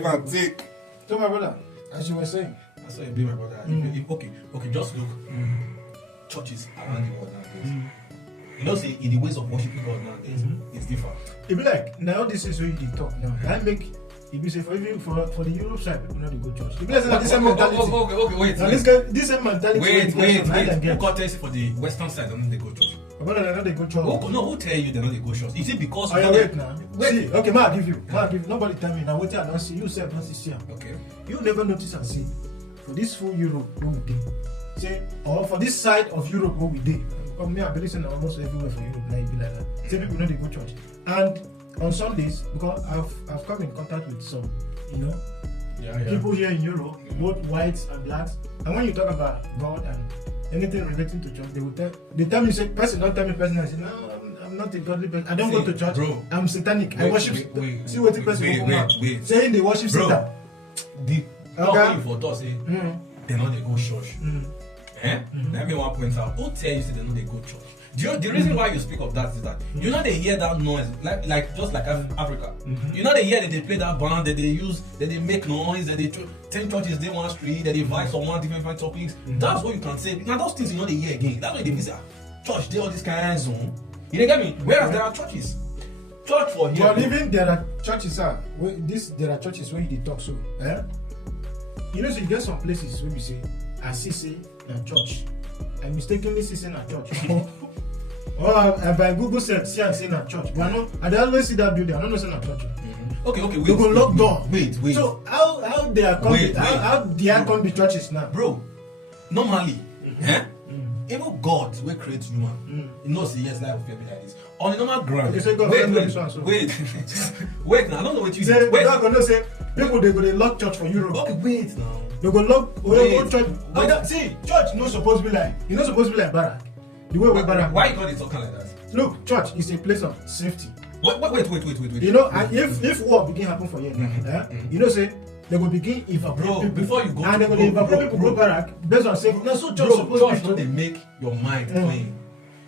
Give and take. So my brother, as you were saying. That's why you be my brother. Okay, just look. Churches around the world nowadays. You know, say in the ways of worshiping God nowadays, it's different. It be like now this is where you talk now. I make it be say for even for the Europe side, people know they go church. It be like this same mentality. Okay, wait. Now this same mentality. Wait. Who got test for the Western side? Don't they go church? But I know they go church. Who tell you they know they go church? Is it because? Oh, yeah, wait now. See, okay, ma give you. Nobody tell me now. Wait till I don't see you. Self don't see. Okay. You never notice and see for this full Europe where we did. Say or for this side of Europe where we did. Because me I believe in almost everywhere for Europe now it be like that. Say people know they go church and on Sundays because I've come in contact with some, people here in Europe, both whites and blacks. And when you talk about God and anything relating to church, they tell me say person don't tell me personally. I say no, I'm not a godly person. I don't go to church. Bro, I'm satanic. I worship. See what the person wait. Saying they worship Satan. The okay. For us, they know they go church. Let me one point out. Who tell you say they know they go church? The reason why you speak of that is that you know they hear that noise like just like Africa. You know they hear that they play that band, that they make noise, that they 10 churches they one street, that they invite someone different topics. That's what you can say. Now those things you know they hear again. That's why they visit church. They all this kind of zone. You get me? Whereas there are churches. Church for here. But even there are churches, there are churches where they talk so. You know, so you get some places where we say, I see a church. I mistakenly see a church. Or by Google search, see and say a church. But I always see that building. I don't know say a church. Okay, wait. They go lock door. Wait. So how they are coming? How they are coming churches now, bro? Normally, even God will create human. You know, say yes, life will be like this. On the normal ground. Okay, so God wait. Now I don't know what you say. Wait. God gonna say people they go they lock church for Europe. Okay, wait now. They go lock church. See, church not supposed to be like barrack. The way barrack. Why God is talking like that? Look, church is a place of safety. Wait. You know, and if war begin happen for you, you know, say they will begin evaporate people. Before you go, and they will evaporate people go barrack based on safety. Now, so church supposed to make your mind clean.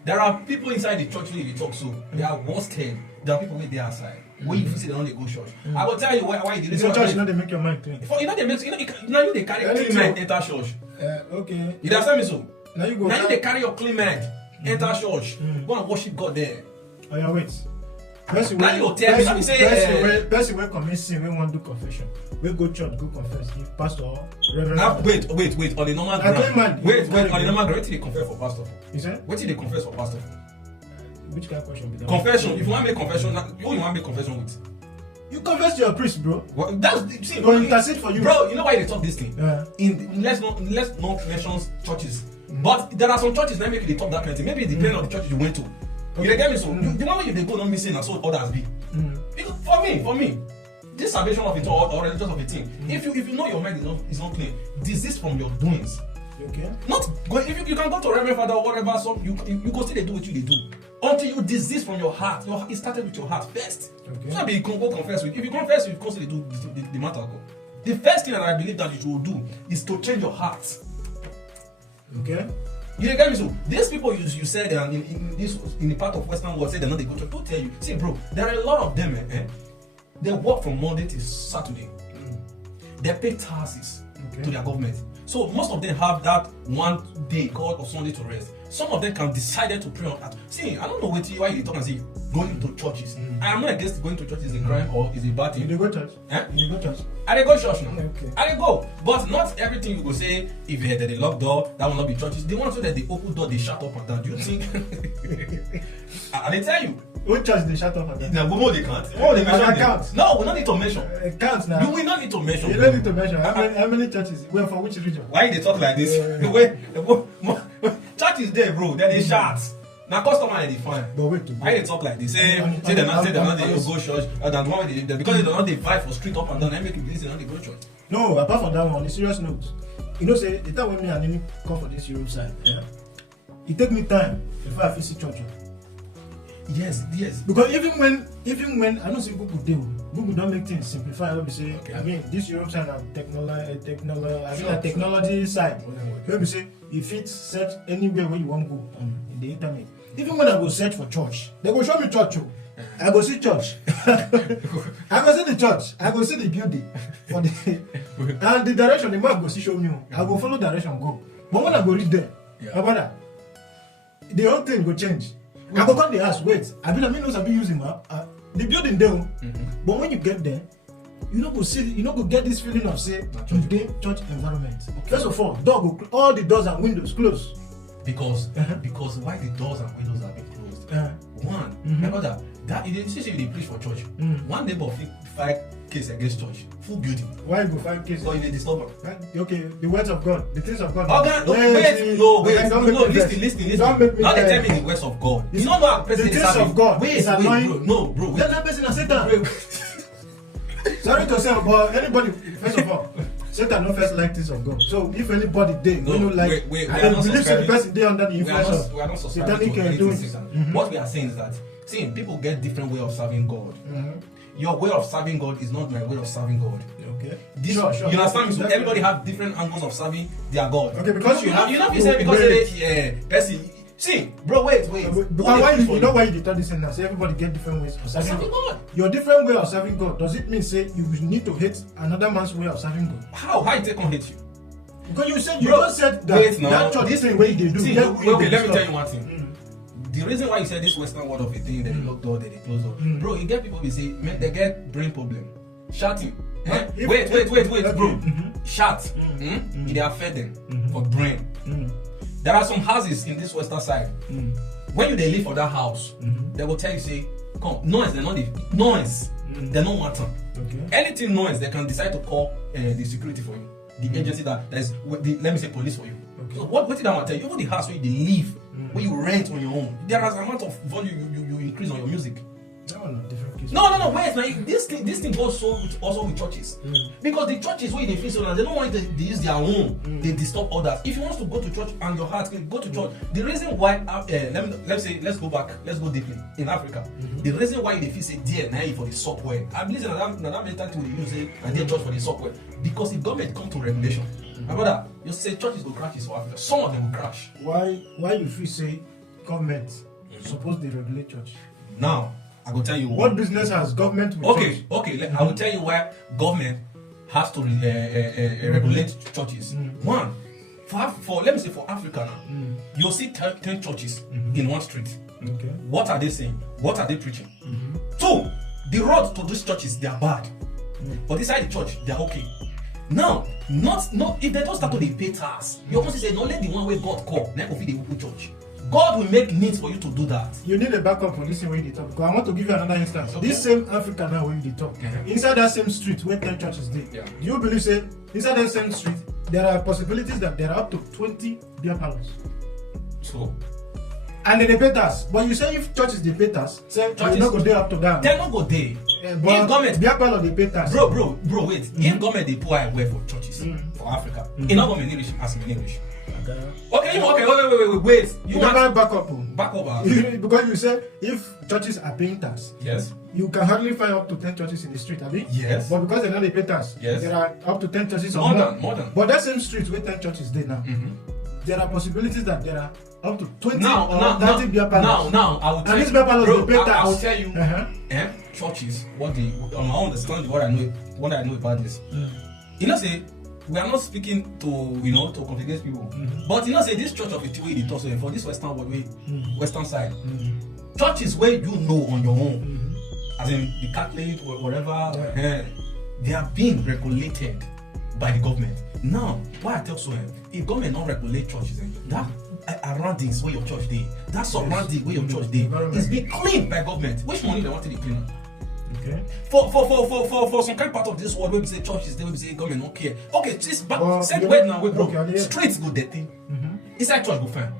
There are people inside the church where you talk so they are worsted. There are people where they are outside. When you see they don't go church. I will tell you why you did church. You know they make your mind clean. Now you they carry clean mind enter church. Okay. You understand me so? Now you they carry your clean mind enter church. Go and worship God there. Oh yeah, wait. Person wey commit sin wey wan do confession, wey go church go confess, give pastor or reverend. Wait. On the normal ground. Wait. On the normal ground, wetin dey confess for pastor? You say? Wetin dey confess for pastor? Which kind of question be that? Confession. If you wan make confession, who you wan make confession with? You confess to your priest, bro. Well, that's see. Go intercede for you, bro. You know why they talk this thing? Let's not mention churches, but there are some churches that maybe they talk that kind of thing. Maybe it depends on the church you went to. Okay. You get me? So the moment you they go not missing and so others be. Because for me, this salvation of it or religion of a thing. If you know your mind is not clean, desist from your doings. Okay. Not go if you can go to Reverend Father or whatever, so you go still they do what you do until you desist from your heart. It started with your heart first. Okay. So you can go confess with. If you confess with, constantly do the matter. The first thing that I believe that you should do is to change your heart. Okay. You get me? So these people you said in the part of Western world say they're not they go to. Don't tell you. See, bro, there are a lot of them. They work from Monday to Saturday. They pay taxes to their government. So most of them have that one day called or Sunday to rest. Some of them can decide to pray on that. See, I don't know why you talk and say going to churches. I am not against going to church is a crime or is a bad thing. You go church? You go church? I go church now. Okay. I go. But not everything you go say, if you had the locked door, that will not be churches. They want to say that the open door, they shut up and down. Do you think? I tell you. What church they shut up and down? No, they can't. Oh, they mention count. No, we don't need to mention. Count now. We don't need to mention. You don't need to mention. How many churches? Where for which region? Why they talk like this? Church is there, bro. Then they shout. Now customer they fine. But wait to why they talk like this? Say they're not they go church than one way they because they don't they fight for street up and down. They make you believe they don't they go church. No, apart from that one, on a serious note, you know, say the time when me and Nini come for this Europe side, it take me time before I see church. Yes. Because even when I don't say Google don't make things simplify. Let me say, okay. I mean, this Europe side and technology side. Let me say, if it set anywhere where you want to go in the internet. Even when I go search for church, they go show me church. Oh. I go see church. I go see the church. I go see the building. For the, and the direction, the map go see show me. I go follow direction go. But when I go reach there, about that, the whole thing go change. I go come the house, wait. I be using map. The building there. But when you get there, you not go see, you not go get this feeling of say today church environment. Okay. First of all, all the doors and windows closed. Because why the doors and windows are being closed? One, remember that you they preach for church. One neighbor fight case against church, full building. Why you go fight case? Because they disturb. Okay, the words of God, the things of God. Wait, listen. Don't tell me the words of God. You don't know how person the things of God. Wait, bro. Tell that person I said that. Sorry to say, but anybody, first of all, Satan no first like things of God. So if anybody they don't like, I believe the person they under the influence of. We are not subscribing to anything. What we are saying is that, see, people get different way of serving God. Your way of serving God is not my way of serving God. Okay. Sure. You understand? So everybody have different angles of serving their God. Okay, because you say because person. See, bro, wait. Because why you know why you tell this and that? Say everybody get different ways of serving God. Your different way of serving God, does it mean say you need to hate another man's way of serving God? How you take on hate you? Because you said just said that that church this way they do. See, okay, let me tell you one thing. The reason why you said this Western world of a thing that they lock door, that they close door, bro, you get people who say, man, they get brain problem. Shouting. Wait, bro. Shout. They are fed them for brain. There are some houses in this western side. When you they live for that house, they will tell you say, come, noise, they're not the noise. They don't want them. Okay. Anything noise, they can decide to call the security for you. The agency that is, let me say police for you. Okay. So what did I want to tell you? Even the house where you live, where you rent on your own, there is an amount of volume you increase on your music. Different case. No, wait, man. This thing goes also with churches. Because the churches where they feel so, they don't want to use their own. They disturb others. If you want to go to church and your heart go to church, the reason why let's go back, let's go deeply in Africa. The reason why they feel say dear now for the software. I believe that many times they use it and they church for the software because the government come to regulation. Remember that you say churches will crash in South Africa. Some of them will crash. Why you feel say government supposed to regulate church? Now I will tell you what business has government with church? Okay. I will tell you why government has to regulate churches. One, for let me say for Africa now, you'll see 10 churches in one street. Okay. What are they saying? What are they preaching? Two, the road to these churches they are bad, but inside the church they are okay. Now, not if they don't start to pay tax, you also say only the one where God call, then feed the open church. God will make needs for you to do that. You need a backup for this way they talk. Because I want to give you another instance. Okay. This same Africa now where they talk. Inside that same street where 10 churches did. Do you believe say inside that same street there are possibilities that there are up to 20 beer parlors? So and they pay tax. But you say if churches they pay tax, say churches not go there up to that. They not go there. But if government beer parlor they pay tax. Bro, wait. If government they pour away for churches for Africa, in not government English as in English. Okay, wait. You want back up. Because you say if churches are paying tax, yes, you can hardly find up to 10 churches in the street, have you? Yes. But because they're not pay tax, yes, there are up to 10 churches more than. But that same street where 10 churches there now, there are possibilities that there are up to 20 or 30 beer parlors. Now, I will tell you. And these beer parlors they pay tax. I will tell you. Churches, what they on my understanding, what I know about this. You know, say. We are not speaking to to complicate people, but say this church of a way they talk for this Western world way, Western side, churches where you know on your own, as in the Catholic or whatever, they are being regulated by the government. Now, why I tell so, if government not regulate churches, that around this where your church day, that surrounding where your church day is being cleaned by government. Which money they want to be clean? Okay. For some kind of part of this world where we say churches, they will say government don't care. Okay, this said word now, bro. Streets go dirty. Inside church go fine.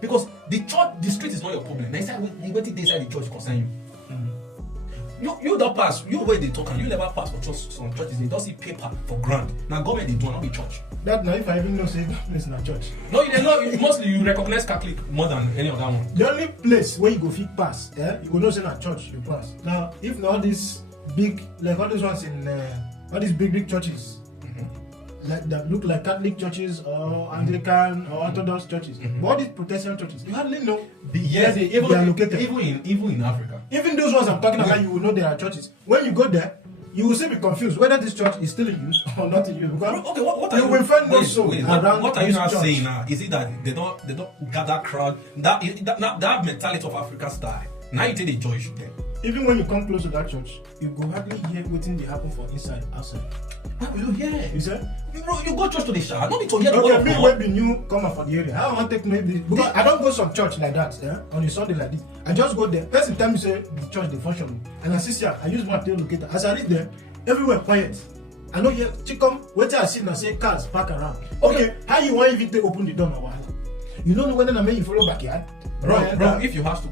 Because the street is not your problem. Now inside waiting inside the church concern you. You don't pass. You where they talk and you never pass for church. Some churches they don't see paper for grant. Now government they do not be church. That now if I even know say it's not church. No, you know mostly you recognize Catholic more than any other one. The only place where you go fit pass, you go know say not church you pass. Now if not this big like all these ones in all these big churches, that look like Catholic churches or Anglican or Orthodox churches. But all these Protestant churches, you hardly know where they are located. Even in Africa. Even those ones I'm talking about, you will know there are churches. When you go there, you will still be confused whether this church is still in use or not in use. Because okay, what are you will find no soul around. What are you now church. saying now? Is it that they don't gather crowd? That mentality of African style. Now you take the Jewish then. Even when you come close to that church, you go hardly hear waiting they happen for inside, outside. Why will you hear? You say? Bro, you go church to the shower. Not to hear the Okay, word me of will God. be new comer for the area. I want to take maybe because I don't go some church like that, on a Sunday like this. I just go there. Person tell me say the church they function, and I see here. I use my tail locator. As I reach there, everywhere quiet. I know here, chicken. Wait till I see and say cars park around. Okay, how you want even to open the door now? You don't know whether I mean you follow backyard. Bro, if you have to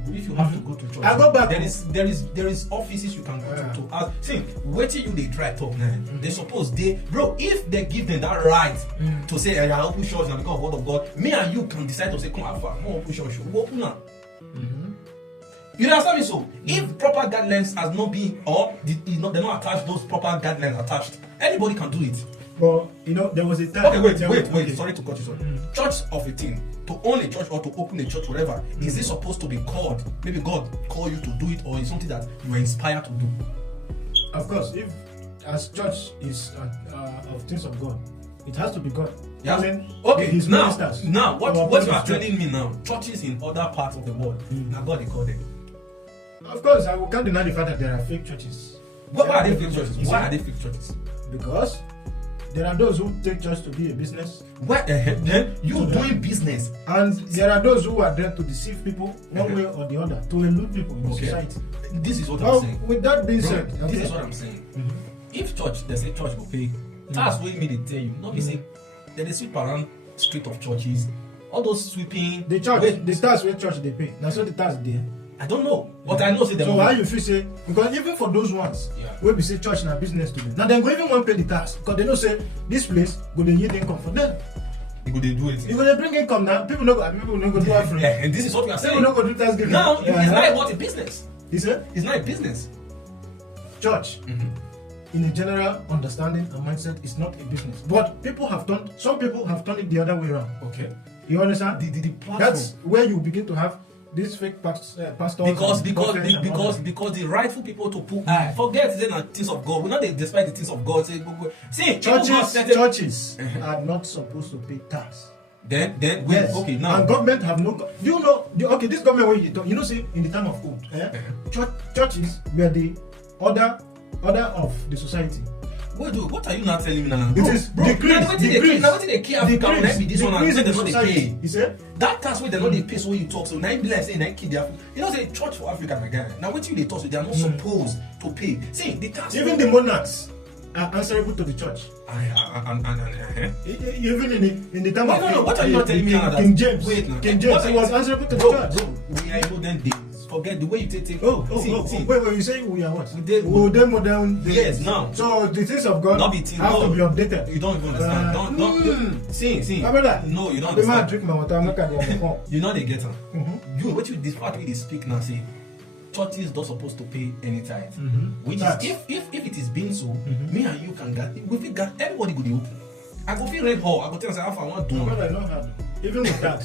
go to church, I go back. There is offices you can go to ask. See, waiting you they try talk now. They suppose if they give them that right to say I open church and become a word of God, me and you can decide to say come Alpha, more open church, we open now. You understand me? So if proper guidelines has not been or they're not attached, those proper guidelines attached, anybody can do it. But there was a time. Okay, wait. Sorry to cut you. Sorry. Church of a thing, to own a church or to open a church, whatever, is it supposed to be called? Maybe God call you to do it, or is something that you were inspired to do? Of course, if as church is of things of God, it has to be God. Yeah. Okay. His ministers. Now, what you are telling me now? Churches in other parts of the world, now God they call them. Of course, I can't deny the fact that there are fake churches. Why are they fake churches? Why are they fake churches? Because there are those who take church to be a business. What then you doing business, and there are those who are there to deceive people one way or the other, to elude people in society. This is what I'm saying. With that being said, this is what I'm saying. If church, they say church will pay, that's what me they tell you. Not be saying they sweep around street of churches, all those sweeping. The church, the tax where church they pay. That's what the tax there. I don't know, but I know say them. So how you feel say because even for those ones, where we say church na business to them. Now they go even want pay the tax because they know say this place go dey yield income for them. You go they do it. You go they bring income now. People no go do offering. And this is what we are saying. People no go do Thanksgiving. Now it's not about a business. You say it's not a business. Church, in a general understanding and mindset, is not a business. But some people have turned it the other way around. Okay. You understand? The platform. That's where you begin to have these fake pastors. Because the rightful people to put forget the things of God. We not despite the things of God. See, churches are not supposed to pay tax. Then yes. Okay, now and government have no. Do you know? This government when you talk, say in the time of old, churches were the order of the society. What are you not telling me now? It is decrease. Now what they care Africa when be this one and they not pay. You say that tax way they not they pay so when you talk so now be like saying that kid Africa. You know say church for Africa again. Now what you they talk so they are not supposed to pay. See the tax. Even the monarchs are answerable to the church. Even in the time of no. What are you not telling me now? King James. King James was answerable to the church. We are in olden days. Forget the way you take. Wait, you say we are what? We modern. Yes, now. So the things of God have to be updated. You don't even understand. Don't. See. My brother. No, you don't understand. understand. Drink my water. I'm not going You know they get her. This part we speak now say churches not supposed to pay any tithe. Which is if it is being so, me and you can get. If we got everybody go the open. I go feel red hall. I go tell myself I want to do. I know how. Even with that.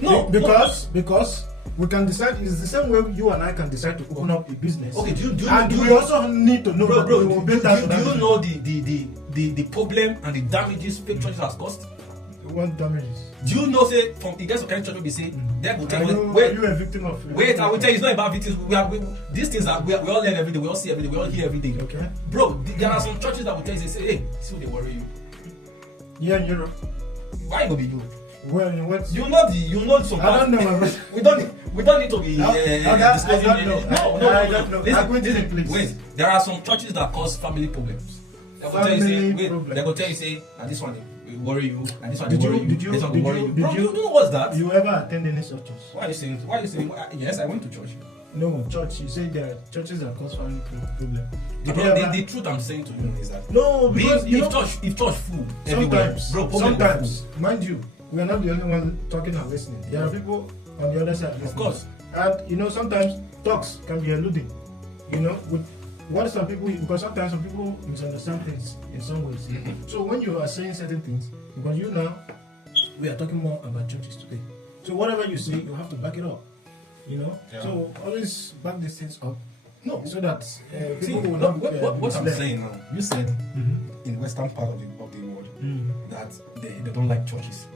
No, because we can decide. It's the same way you and I can decide to open up a business. Okay, do we also need to know that we will pay tax. Do you know the problem and the damages fake churches has caused? What damages? Do you know say from the guys of kind church will be say that will tell you wait, you a victim of wait, I will tell you it's not about victims. These things that we all learn every day, we all see every day, we all hear every day. Okay. Bro, there are some churches that will tell you say, hey, see what they worry you. Yeah, in Europe. Why go be you? Well, what you know some. I don't know, my brother. We don't need to be disclosing. I don't know. Listen, wait. There are some churches that cause family problems. They go tell you say, this one will worry you, and this one will worry you. This one will worry you. Bro, you know what's that? You ever attend any such church? Why are you saying? Yes, I went to church. No, church. You say there are churches that cause family problem. The truth I'm saying to you is that because if church full everywhere, bro, sometimes, mind you, we are not the only one talking and listening. There are people on the other side listening. Of course. And sometimes talks can be eluding. With what some people, because sometimes some people misunderstand things in some ways. So when you are saying certain things, because we are talking more about churches today. So whatever you say, you have to back it up. Yeah. So always back these things up. No, so that people will not. What I'm saying now, you said in western part of the world that they don't like churches,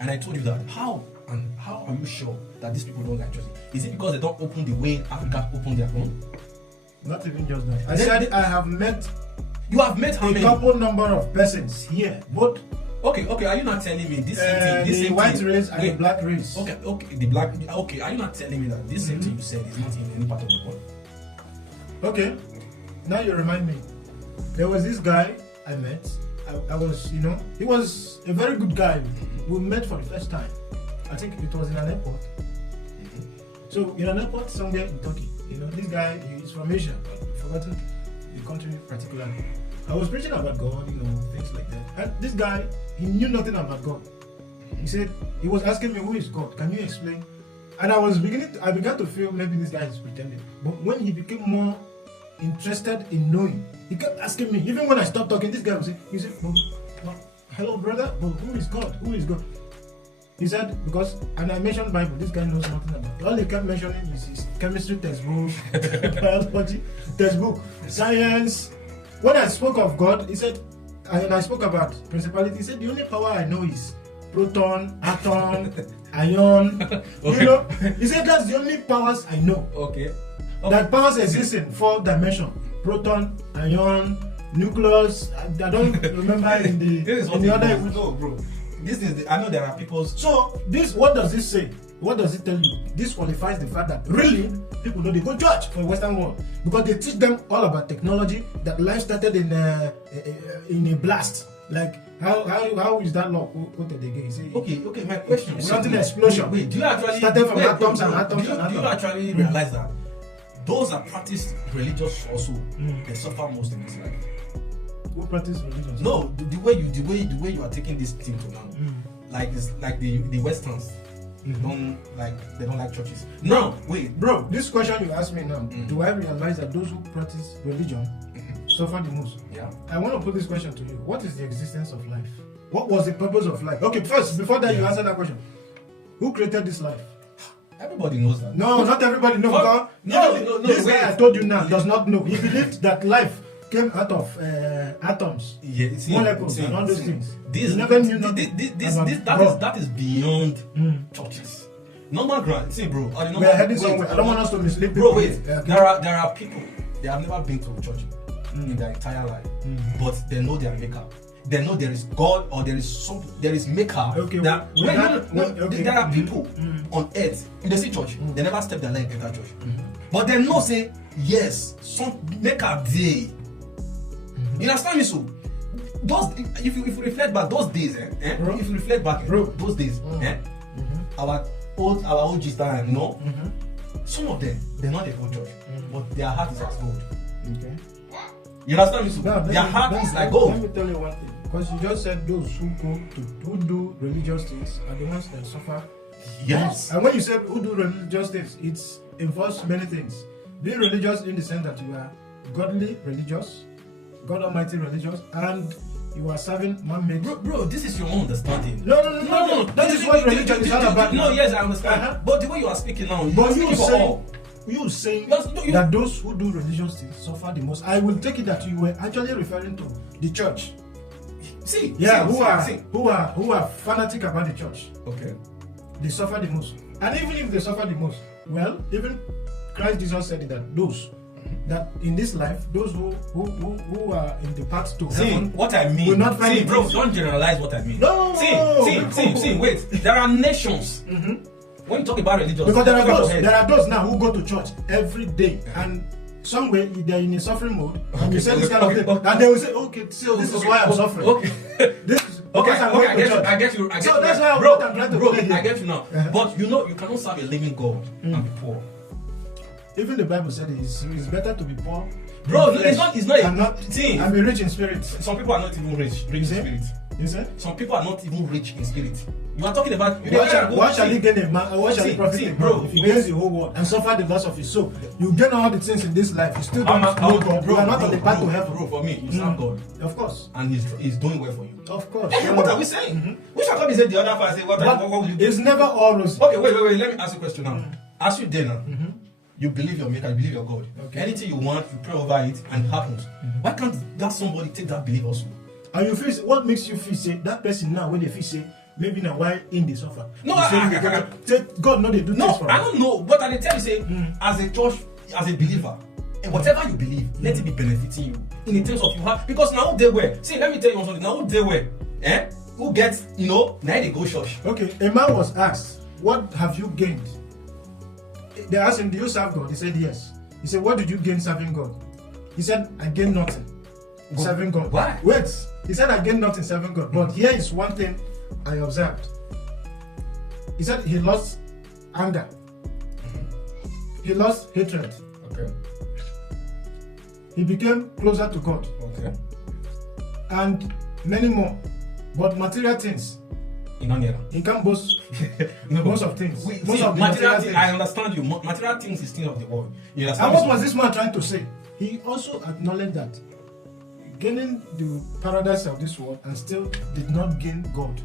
and I told you that how are you sure that these people don't like churches? Is it because they don't open the way Africa opened their own? Not even just that. I said I have met. You have met how many? A couple number of persons here, both. Okay. Are you not telling me this the white race and the black race? Okay. The black. Okay. Are you not telling me that this same thing you said is not in any part of the world? Okay. Now you remind me. There was this guy I met. I was, he was a very good guy. We met for the first time. I think it was in an airport. So in an airport somewhere in Turkey. This guy is from Asia, but I've forgotten the country particularly. I was preaching about God, things like that. And this guy, he knew nothing about God. He was asking me, who is God? Can you explain? And I began to feel maybe this guy is pretending. But when he became more interested in knowing, he kept asking me. Even when I stopped talking, this guy would say, hello brother, but who is God? Who is God? He said, and I mentioned Bible, this guy knows nothing about it. All he kept mentioning is his chemistry textbook, biology textbook, science. When I spoke of God, he said, and I spoke about principality, he said, the only power I know is proton, atom, ion. Okay. He said, that's the only powers I know. Okay. That powers exist in 4 dimensions. Proton, ion, nucleus. I don't remember in the other. No, bro. I know there are people. So what does this say? What does it tell you? This qualifies the fact that really people know they go to church for the Western world because they teach them all about technology. That life started in a blast. Like how is that law quoted again? Say, okay. My question: something explosion. Wait, do you actually started from atoms and atoms? Do you actually realize that those that practice religious also they suffer most in this life? Who practice religion? No, the way you are taking this thing to now, like the Westerns, they don't like churches. No, wait, bro. This question you ask me now, do I realize that those who practice religion suffer the most? Yeah. I want to put this question to you. What is the existence of life? What was the purpose of life? Okay, first, before that, you answer that question. Who created this life? Everybody knows that. No, not everybody knows. No. This guy I told you now does not know. He believed that life came out of atoms, molecules, and all those things. That is beyond churches. Normal grant. See, bro. We are heading somewhere. I don't want us to mislead people. Bro, wait. There are people. They have never been to church in their entire life, but they know their maker. They know there is God or there is maker. Okay. There are people on earth. If they see church, they never step their leg in that church. But they know say yes, some maker day. You understand me? So if you reflect back those days, if you reflect back those days, our OGs time, some of them they not a good church, but their heart is as gold. Okay. You understand me? So their heart is like gold. Let me tell you one thing, because you just said those who do religious things are the ones that suffer. Yes. And when you say who do religious things, it involves many things. Being religious in the sense that you are godly religious, God Almighty religious, and you are serving man-made. Bro, this is your own understanding. No. That is what religion is all about. No, yes, I understand. But the way you are speaking now, you saying that those who do religious things suffer the most. I will take it that you were actually referring to the church. Who are fanatic about the church. Okay. They suffer the most. And even if they suffer the most, well, even Christ Jesus said that those that in this life, those who are in the path to heaven, what I mean, will not find it. Bro, don't generalize what I mean. No. Wait. There are nations. When you talk about religion, because there are those now who go to church every day and somewhere they're in a suffering mode, and you say this kind of thing, and they will say, okay, so this is why I'm suffering. I get you. So that's why I'm trying to bro, I get you now. But you cannot serve a living God and be poor. Even the Bible said it's better to be poor. Bro, it's not. And be rich in spirit. Some people are not even rich in spirit. You say? Some people are not even rich in spirit. You are talking about. Why shall he gain a man? Why shall he profit a man if he gains the whole world and suffer the loss of his soul? You gain all the things in this life. You still don't know God. You are not on the path to heaven. Bro, for me, you serve God. Of course. And he's doing well for you. Of course. What are we saying? We shall come and say the other part. Say what will you do? It's never all rosy. Okay, wait. Let me ask you a question now. As you there now, you believe your maker, you believe your God. Okay. Anything you want, you pray over it, and it happens. Why can't that somebody take that belief also? And you feel, what makes you feel say that person now when they feel say maybe now why in they suffer? No, God no they do no. For I don't know, but I tell you say as a church, as a believer, and whatever you believe, let it be benefiting you in the terms of you have. Because now they were. See, let me tell you something. Now they were, who gets now they go church. Okay, a man was asked, "What have you gained?" They asked him, "Do you serve God?" He said, "Yes." He said, "What did you gain serving God?" He said, "I gained nothing serving God." Why? Wait. He said, "I gained nothing serving God." But here is one thing I observed. He said he lost anger. He lost hatred. Okay. He became closer to God. Okay. And many more. But material things, he can't boast most of things. Most of the material things. I understand you. Material things is things of the world. You understand? And what was this man trying to say? He also acknowledged that gaining the paradise of this world and still did not gain God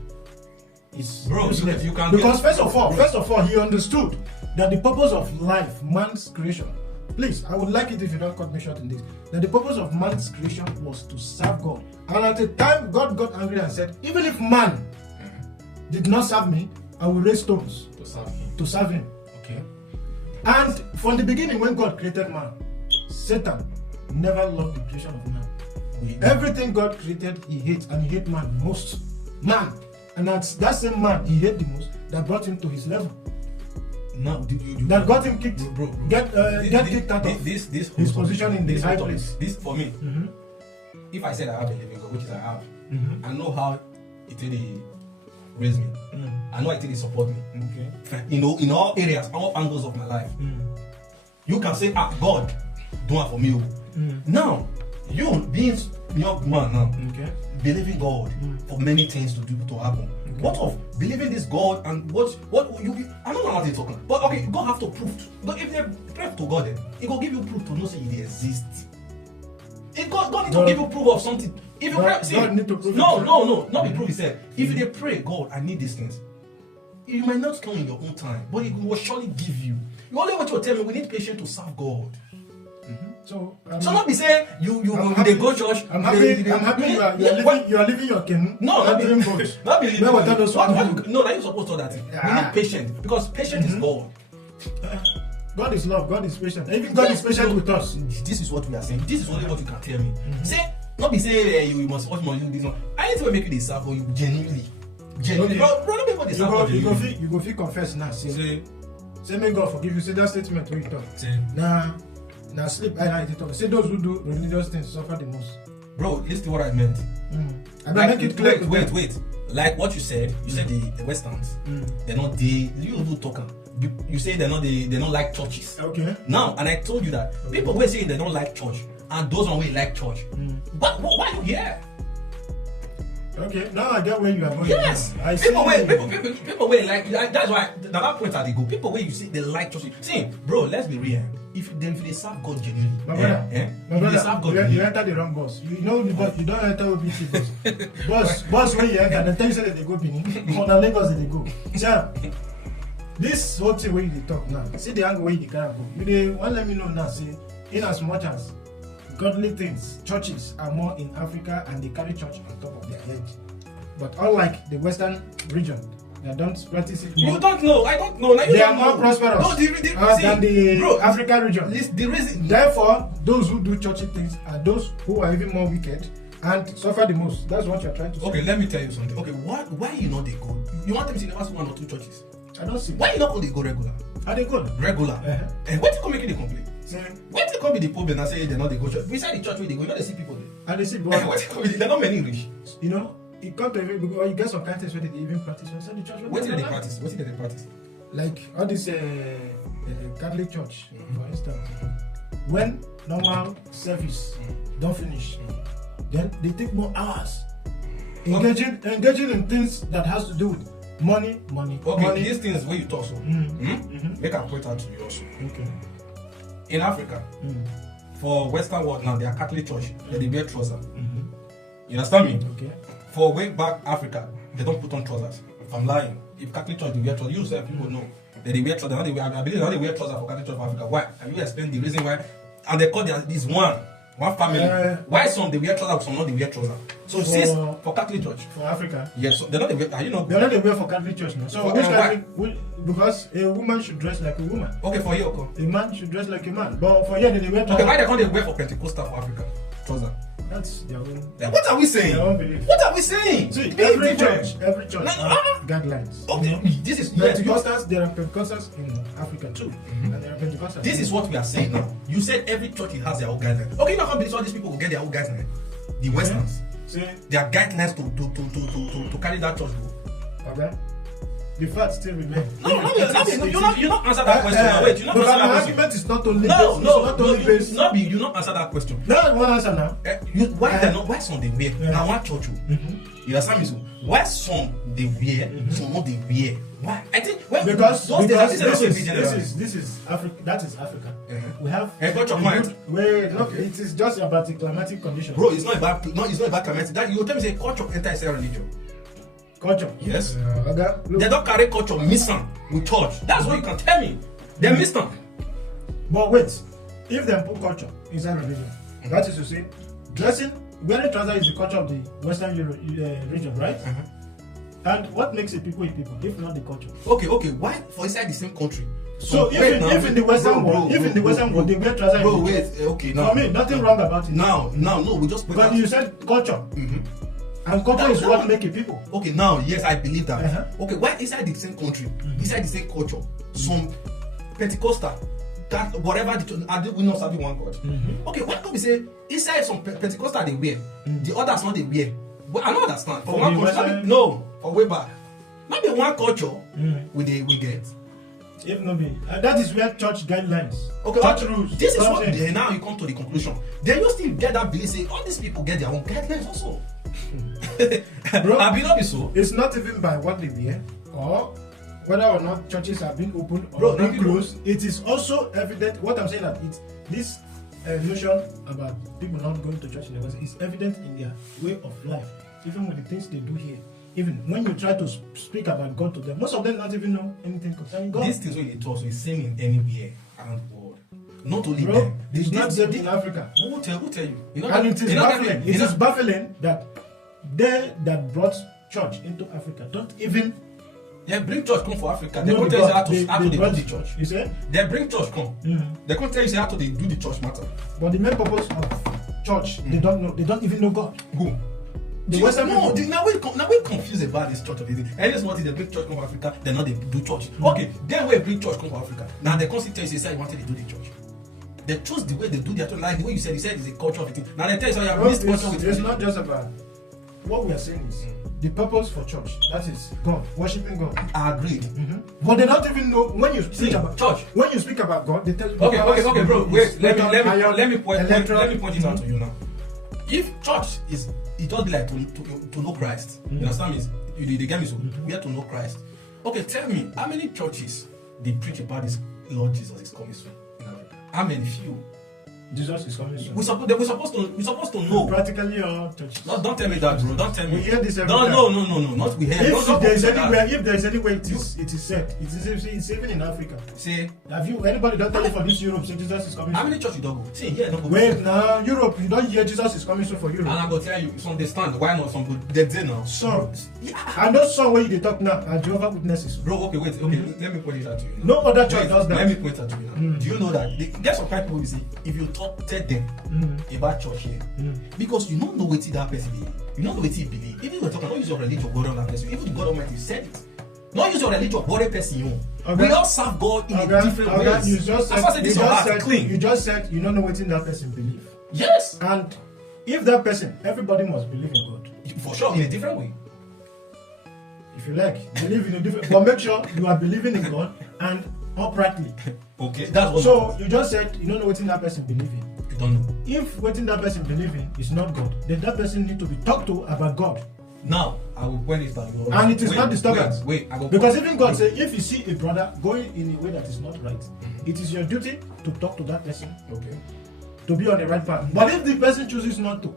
is useless. You can because first of all, he understood that the purpose of life, man's creation. Please, I would like it if you don't cut me short in this. That the purpose of man's creation was to serve God. And at the time, God got angry and said, even if man did not serve me, I will raise stones to serve him. Okay. And from the beginning, when God created man, Satan never loved the creation of man. Everything God created, he hates, and he hates man most. Man. And that's that same man he hates the most that brought him to his level. Now, that got him kicked, get kicked out of his position in the high place. This for me. If I said I have a living God, which is I have, I know how it really raise me. I know how it really support me. Okay. In all areas, all angles of my life. You can say, God, do it for me. Now, you being young man now, believing God for many things to happen. What of believing this God and what you be? I don't know how they talking, but okay, God have to prove. But if they pray to God, then He will give you proof to know say He exists. If God need to give you proof of something. If you pray, see, God need to prove no, not be proof. He said, if they pray, God, I need these things. You might not come in your own time, but He will surely give you. You only want to tell me we need patience to serve God. So not be saying you they go church. I'm happy you are living your king. No, not be living. Now you supposed to that thing. We need patience because patience is God. God is love. God is patient. Even God is patient with us. This is what we are saying. This is only what you can tell me. Say not be saying you must watch more this one. I need to make you this serve for you genuinely. Bro, people they serve for you. You go feel confess now. Say may God forgive you. Say that statement when you talk. Now sleep. I talk. Say those who do religious things suffer the most. Bro, listen to what I meant. Make it clear. Wait. Like what you said the Westerns. They're not you do talking. You say they don't like churches. Okay. Now, and I told you that people were saying they don't like church, and those on way like church. But why are you here? Okay, now I get where you are going. Yes, people wait like that's why that point that they go. People where you say they like church. See, bro, let's be real. If they serve God genuinely, my brother, you enter the wrong bus. You know the bus. You don't enter OBT bus. Bus when you enter, they tell you say that they go Benin. On the Lagos they go. Sir, this whole thing where you talk now. See the angle where you carry go. You want let me know now. See, in as much as godly things, churches are more in Africa and they carry church on top of their head. But unlike the Western region, they don't practice it more. You don't know. I don't know. Now they are more prosperous than the African region. The reason. Therefore, those who do churchy things are those who are even more wicked and suffer the most. That's what you're trying to say. Okay, let me tell you something. Okay, why you know they go? You want them to never see 1 or 2 churches? I don't see. Why you not going to go regular? Are they good? Regular. And what you come making the complaint? Sorry? When they come with the problem and say they're not they go church. Beside the church where they go, you know they see people there. And they see they're not many rich. You know, it come to even because you get some kind of things where they even practice. So the church. What did they practice? What did they practice? Like all this Catholic church, for instance, when normal service don't finish, then they take more hours engaging in things that has to do with money. Okay, money. these things where you talk so. Make a point out to you also. Okay. In Africa, for Western world now, they are Catholic church. They wear trousers. You understand me? Okay. For way back Africa, they don't put on trousers. If I'm lying, if Catholic church they wear trousers, you say people know that they wear trousers. I believe they wear trousers for Catholic church of Africa. Why? Can you explain the reason why? And they call this one family. Why some they wear trousers, some not they wear trousers? So for Catholic church. For Africa. Yes, so they're not the wear. You know. They're not the wear for Catholic church now. So because a woman should dress like a woman. Okay, for you, okay. A man should dress like a man. But for here they wear trousers. Okay, why they can't they wear for Pentecostal for Africa? Trousers. That's their own. Then what are we saying? Their own belief. What are we saying? See, every church has guidelines. Okay, this is Pentecostals. There are Pentecostals in Africa too, and there are Pentecostals. This is what we are saying now. You said every church has their own guidelines. Okay, you know how all these people will get their own guidelines. The Westerns, their guidelines to carry that church go. Okay. The fact still remains. No, you not answer that question. Now. Wait, you not answer that question. Argument is not only based. You not answer that question. No, one answer now. Why some they wear? Now one church. You understand me? So why some they wear, some not they wear? Why? I think because this is Africa. That is Africa. We have a culture point. It is just about the climatic condition. Bro, it's not about climatic. That you tell me say culture enter a religion. Culture. Yes. They don't carry culture missing with church. That's what you can tell me. They miss them. But wait, if they put culture inside religion, that is to say, wearing trousers is the culture of the Western region, right? And what makes a people if not the culture? Okay. Why for inside the same country? So if in the Western world, they wear trousers. Bro, wait. Okay, now. For me, nothing wrong about it. No, we just. Because you said culture. And culture is what make a people. Okay, now yes, I believe that. Okay, why inside the same country, inside the same culture, some Pentecostal, that whatever we not serving one God. Okay, why can't we say inside some Pentecostal they wear, the others not they wear? But I don't understand. For one culture, for way back, maybe one culture we get. If not be, that is where church guidelines. Okay, church rules. This is what now you come to the conclusion. Then you still get that belief say all these people get their own guidelines also. Bro, I not be so. It's not even by what they wear or whether or not churches have been open or not closed. It is also evident. What I'm saying that this notion about people not going to church in the West is evident in their way of life, even with the things they do here. Even when you try to speak about God to them, most of them not even know anything concerning God. These things when they talk, so it's same in anywhere around the world. Not only Bro, them. It's not them in Africa. Who tell you? And it is baffling. It is baffling that they that brought church into Africa don't even. They bring church come for Africa. They can't tell you how to do the church. You say? They bring church come. They can't tell you how to do the church matter. But the main purpose of church, they don't know. They don't even know God. Who? The Western people. Now we confused about this church of it. And this what is they bring church come for Africa, they not they do church. Okay, then we bring church come for Africa. Now they constantly tell you say you wanted to do the church. They choose the way they do their church, like the way you said it's a culture of it. Now they tell you so you have missed culture with it's not just about what we are saying is the purpose for church. That is God, worshiping God. I agreed. But they don't even know when you speak about church. When you speak about God, they tell you. Okay, bro. Wait, let me point it out to you now. If church is, it just be like to know Christ. You understand me? You get me? So we have to know Christ. Okay, tell me how many churches they preach about this Lord Jesus is coming soon in Africa? How many? Few. Jesus is coming soon. We're supposed to know. Practically all churches. Don't tell me that, bro. Don't tell me. We hear this every time. No. Not we hear. If there is any way it is said, it's even in Africa. See, have you anybody don't tell you for this Europe say Jesus is coming soon? How many churches you don't go? See, here don't go. Wait, now Europe, you don't hear Jesus is coming soon for Europe. And I go tell you, some they stand. Why not some good? They know. Some. I know some way they talk now are Jehovah's Witnesses. Bro, okay, wait. Okay, let me point it out to you. No other church does that. Let me point it out to you now. Do you know that there's some kind of people you see if you tell them about church here, because you don't know what that person believe. You don't know what he believe. Even when you talk, don't use your religion worry on that person. Even God Almighty said it. Don't use your religion worry person you. We all serve God in different ways. You just said you don't know what that person believe. Yes. And if that person, everybody must believe in God. For sure, in a different way. If you like, believe in a different, but make sure you are believing in God and uprightly. Okay, that's what. So you just said you don't know what that person believe in. You don't know. If what that person believe in is not God, then that person need to be talked to about God. Now, I will point it back. And it is not disturbance. Wait, I will because even God said, if you see a brother going in a way that is not right, it is your duty to talk to that person. Okay. To be on the right path. But if the person chooses not to,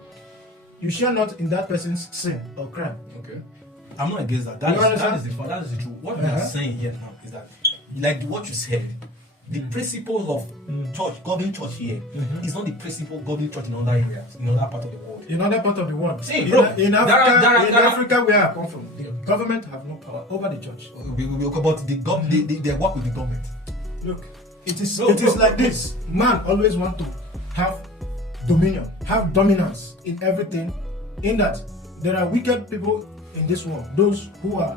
you share not in that person's sin or crime. Okay. I'm not against that. That is the truth. What we are saying here now is that, like what you said, the principle of church, governing church here, is not the principle governing church in other areas, in other part of the world. In other part of the world. See, bro, in Africa, where I come from, the government have no power over the church. But they work with the government. Look, it is like this. Man always want to have dominion, have dominance in everything. In that there are wicked people in this world, those who are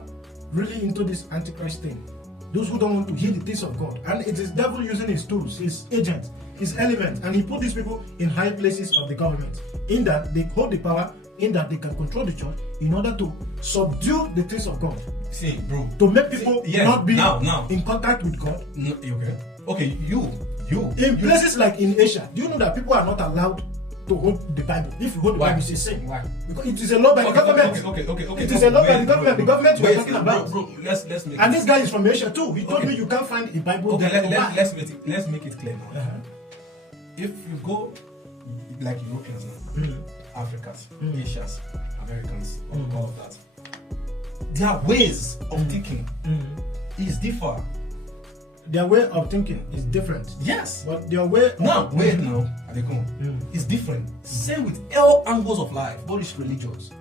really into this antichrist thing, those who don't want to hear the things of God, and it is devil using his tools, his agents, his elements, and he put these people in high places of the government, in that they hold the power, in that they can control the church in order to subdue the things of God. See, bro, to make people not be now in contact with God. No, okay, you in places like in Asia, do you know that people are not allowed to hold the Bible? If you hold the Bible, it's a sin. Why? Because it is a law by the government. Okay. It is a law by the government. The government you are talking about. Bro, let's make. And this guy is from Asia too. He told me you can't find a Bible. Okay, let's make it clear now. If you go like Europeans now, Africans, Asians, Americans, all of that, their ways of thinking is different. Their way of thinking is different. Yes. But their way is different. Same with all angles of life, both religions.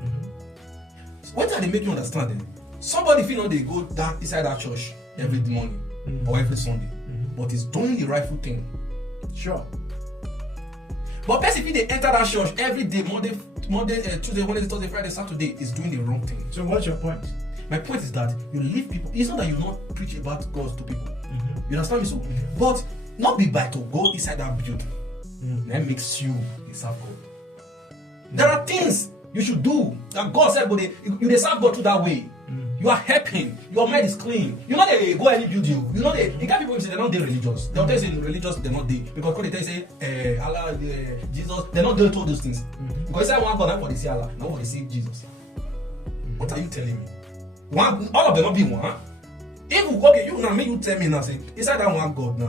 What are they making you understand then? Somebody feel they go down inside that church every morning or every Sunday, but is doing the rightful thing. Sure. But person if they enter that church every day, Monday, Tuesday, Wednesday, Thursday, Friday, Saturday, is doing the wrong thing. So what's your point? My point is that you leave people. It's not that you not preach about God to people. You understand me so? But not be by to go inside that building. That makes you a serve God. There are things you should do that God said, but you serve God through that way. You are helping. Your mind is clean. You know they go any building. You know they got people who say they're not religious. They'll tell you religious they're not there because when they say Allah, Jesus, they're not doing all those things. Because inside one God, not for they see Allah, not for they see Jesus. What are you telling me? One, all of them not be one. If okay, you now me, you tell me now say inside that one God now.